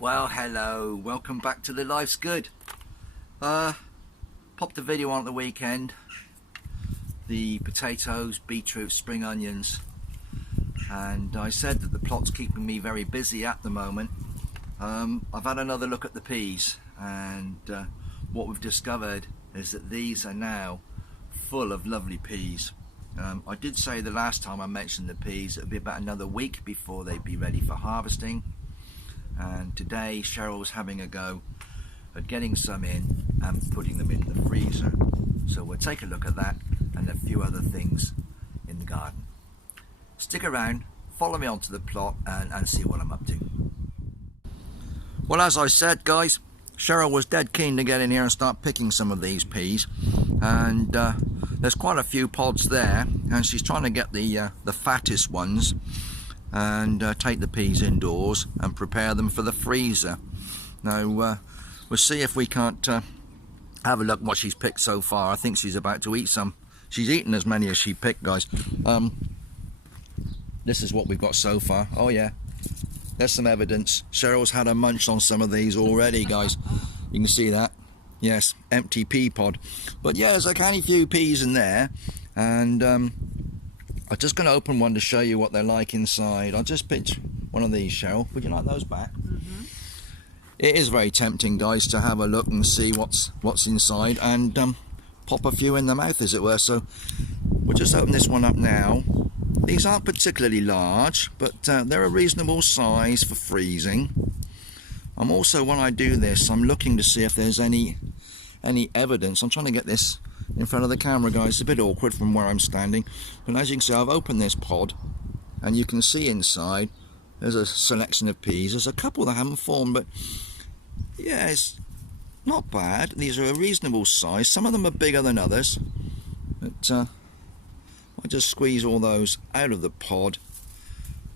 Well, hello, welcome back to the Life's Good. Popped a video on the weekend. The potatoes, beetroot, spring onions, and I said that the plot's keeping me very busy at the moment. I've had another look at the peas, and what we've discovered is that these are now full of lovely peas. I did say the last time I mentioned the peas it would be about another week before they'd be ready for harvesting. And today Cheryl's having a go at getting some in and putting them in the freezer. So we'll take a look at that and a few other things in the garden. Stick around, follow me onto the plot and see what I'm up to. Well, as I said, guys, Cheryl was dead keen to get in here and start picking some of these peas, and there's quite a few pods there, and she's trying to get the fattest ones and take the peas indoors and prepare them for the freezer. Now we'll see if we can't have a look at what she's picked so far. I think she's about to eat some. She's eaten as many as she picked, guys. This is what we've got so far. Oh yeah, there's some evidence. Cheryl's had a munch on some of these already, guys. You can see that. Yes, empty pea pod. But yeah, there's a canny few peas in there, and I'm just going to open one to show you what they're like inside. I'll just pick one of these, Cheryl. Would you like those back? Mm-hmm. It is very tempting, guys, to have a look and see what's inside and pop a few in the mouth, as it were. So we'll just open this one up now. These aren't particularly large, but they're a reasonable size for freezing. I'm also, when I do this, I'm looking to see if there's any evidence. I'm trying to get this in front of the camera, guys. It's a bit awkward from where I'm standing, but as you can see, I've opened this pod and you can see inside there's a selection of peas. There's a couple that haven't formed, but yeah, it's not bad. These are a reasonable size. Some of them are bigger than others, but I'll just squeeze all those out of the pod.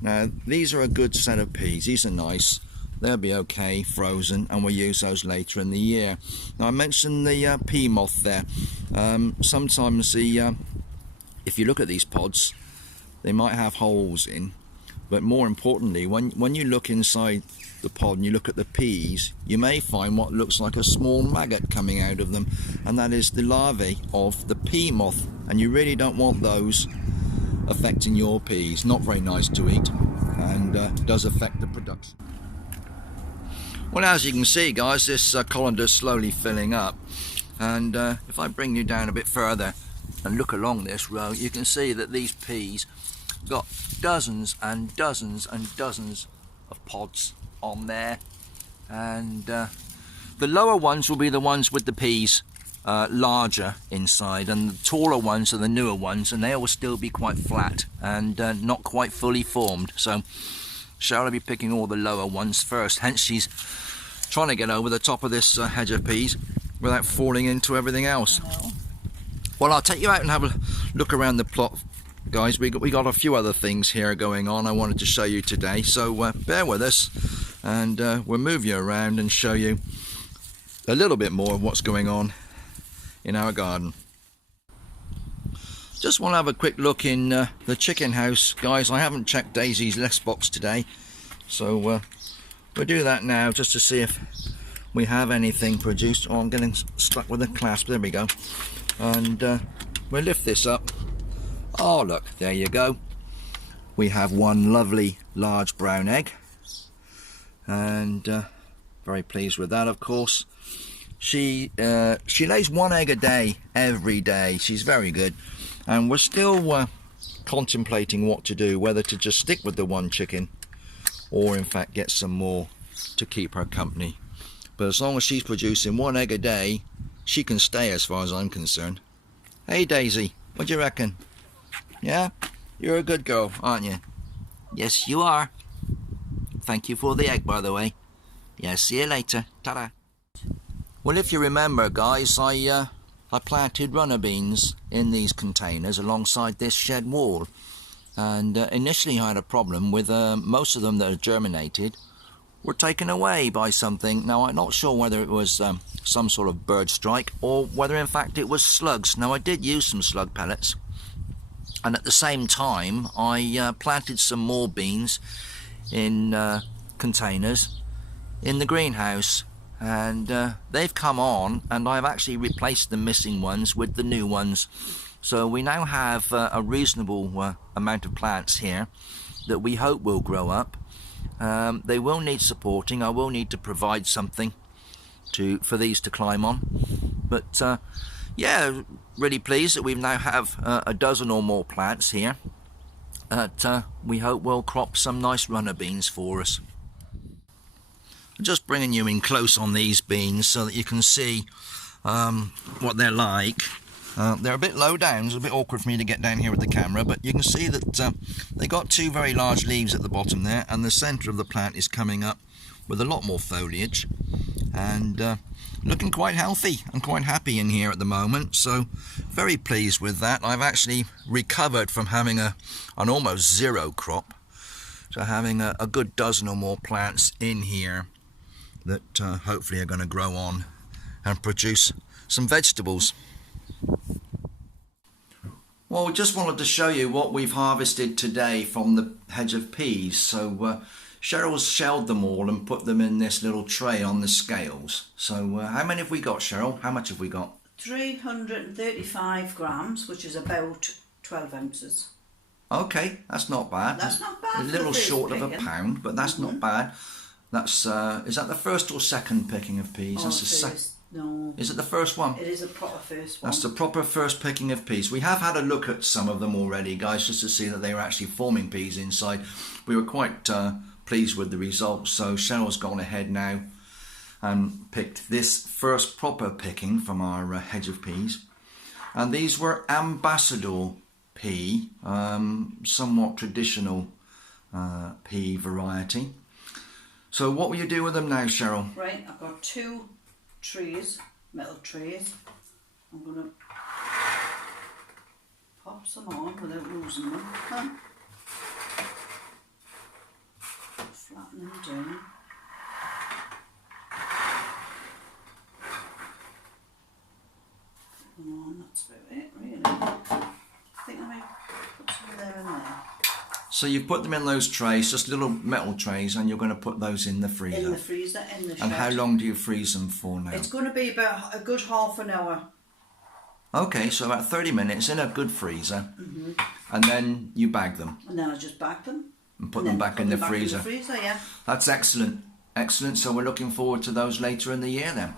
Now these are a good set of peas. These are nice. They'll be okay frozen, and we'll use those later in the year. Now I mentioned the pea moth there. Sometimes if you look at these pods, they might have holes in, but more importantly, when you look inside the pod and you look at the peas, you may find what looks like a small maggot coming out of them, and that is the larvae of the pea moth, and you really don't want those affecting your peas. Not very nice to eat, and does affect the production. Well, as you can see, guys, this colander's slowly filling up, and if I bring you down a bit further and look along this row, you can see that these peas got dozens and dozens and dozens of pods on there, and the lower ones will be the ones with the peas larger inside, and the taller ones are the newer ones, and they will still be quite flat and not quite fully formed. So Cheryl will be picking all the lower ones first, hence she's trying to get over the top of this hedge of peas without falling into everything else. Well, I'll take you out and have a look around the plot, guys. We got a few other things here going on I wanted to show you today, so bear with us, and we'll move you around and show you a little bit more of what's going on in our garden. Just want to have a quick look in the chicken house, guys. I haven't checked Daisy's nest box today, so we'll do that now just to see if we have anything produced. Oh, I'm getting stuck with a clasp. There we go. And we'll lift this up. Oh, look, there you go. We have one lovely large brown egg, and very pleased with that, of course. She lays one egg a day every day. She's very good. And we're still contemplating what to do, whether to just stick with the one chicken or in fact get some more to keep her company. But as long as she's producing one egg a day, she can stay as far as I'm concerned. Hey Daisy, what do you reckon? Yeah? You're a good girl, aren't you? Yes, you are. Thank you for the egg, by the way. Yeah, see you later. Ta-da. Well, if you remember, guys, I planted runner beans in these containers alongside this shed wall, and initially I had a problem with most of them that had germinated were taken away by something. Now I'm not sure whether it was some sort of bird strike or whether in fact it was slugs. Now I did use some slug pellets, and at the same time I planted some more beans in containers, in the greenhouse, and they've come on, and I've actually replaced the missing ones with the new ones. So we now have a reasonable amount of plants here that we hope will grow up. They will need supporting. I will need to provide something for these to climb on. But yeah, really pleased that we now have a dozen or more plants here that we hope will crop some nice runner beans for us. I'm just bringing you in close on these beans so that you can see what they're like. They're a bit low down. It's a bit awkward for me to get down here with the camera, but you can see that they got two very large leaves at the bottom there, and the centre of the plant is coming up with a lot more foliage, and looking quite healthy and quite happy in here at the moment. So very pleased with that. I've actually recovered from having an almost zero crop to having a good dozen or more plants in here that hopefully are going to grow on and produce some vegetables. Well, we just wanted to show you what we've harvested today from the hedge of peas. So Cheryl's shelled them all and put them in this little tray on the scales. So how many have we got, Cheryl? How much have we got? 335 grams, which is about 12 ounces. Okay, that's not bad. That's not bad. A little short of a pound, but that's not bad. That's is that the first or second picking of peas? Oh, That's the second. No. Is it the first one? It is a proper first one. That's the proper first picking of peas. We have had a look at some of them already, guys, just to see that they were actually forming peas inside. We were quite pleased with the results. So Cheryl's gone ahead now and picked this first proper picking from our hedge of peas. And these were ambassador pea, somewhat traditional pea variety. So what will you do with them now, Cheryl? Right, I've got two trays, metal trays. I'm going to pop some on without losing them. Flatten them down. Put them on, that's about it really. I think I might put some there and there. So you've put them in those trays, just little metal trays, and you're going to put those in the freezer? In the freezer, in the shed. And how long do you freeze them for now? It's going to be about a good half an hour. Okay, so about 30 minutes in a good freezer, and then you bag them? And then I just bag them. And put them back in the freezer? In the freezer, yeah. That's excellent. Excellent, so we're looking forward to those later in the year then?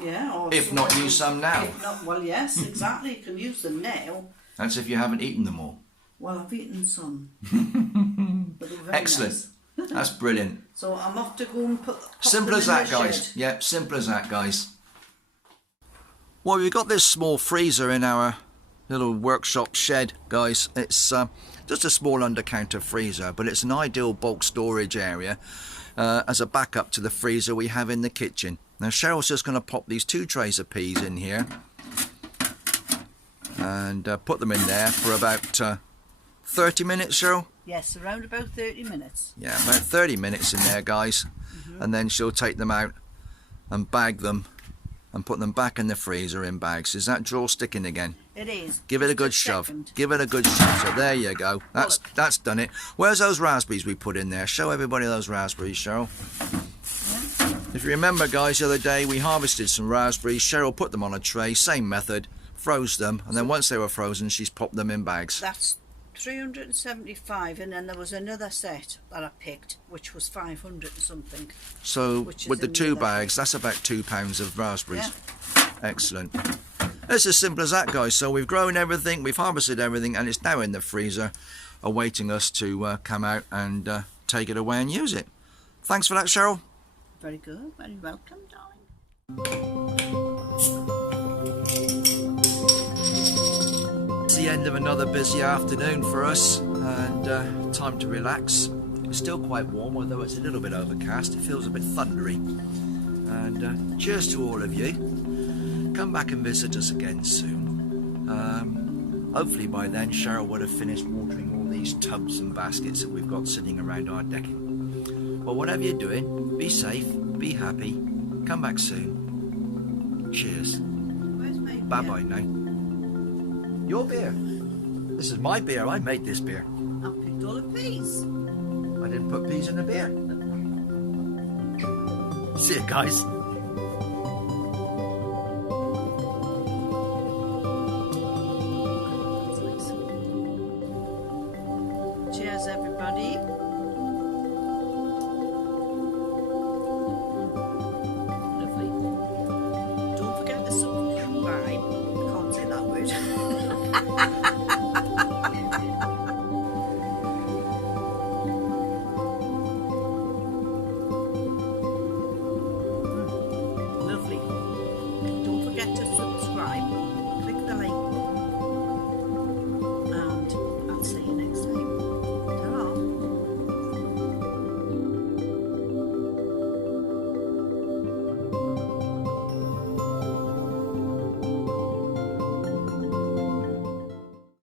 Yeah. Or if not, use some now? If not, well, yes, exactly. You can use them now. That's if you haven't eaten them all. Well, I've eaten some. But they're very excellent. Nice. That's brilliant. So I'm off to go and pop simple them as in that, the guys. shed. Yep, simple as that, guys. Well, we've got this small freezer in our little workshop shed, guys. It's just a small under-counter freezer, but it's an ideal bulk storage area as a backup to the freezer we have in the kitchen. Now, Cheryl's just going to pop these two trays of peas in here and put them in there for about 30 minutes, Cheryl? Yes, around about 30 minutes. Yeah, about 30 minutes in there, guys. And then she'll take them out and bag them and put them back in the freezer in bags. Is that drawer sticking again? It is. Give it a good shove. Give it a good shove. So there you go. That's done it. Where's those raspberries we put in there? Show everybody those raspberries, Cheryl. Yeah. If you remember, guys, the other day we harvested some raspberries. Cheryl put them on a tray, same method, froze them, and then once they were frozen, she's popped them in bags. That's 375, and then there was another set that I picked, which was 500 and something. So with the two bags, that's about 2 pounds of raspberries. Yeah. Excellent. It's as simple as that, guys. So we've grown everything, we've harvested everything, and it's now in the freezer awaiting us to come out and take it away and use it. Thanks for that, Cheryl. Very good. Very welcome, darling. The end of another busy afternoon for us, and time to relax. It's still quite warm, although it's a little bit overcast. It feels a bit thundery. And cheers to all of you. Come back and visit us again soon. Hopefully by then Cheryl would have finished watering all these tubs and baskets that we've got sitting around our decking. Well, whatever you're doing, be safe, be happy. Come back soon. Cheers. Bye bye now. Your beer. This is my beer. I made this beer. I picked all the peas. I didn't put peas in the beer. See you guys.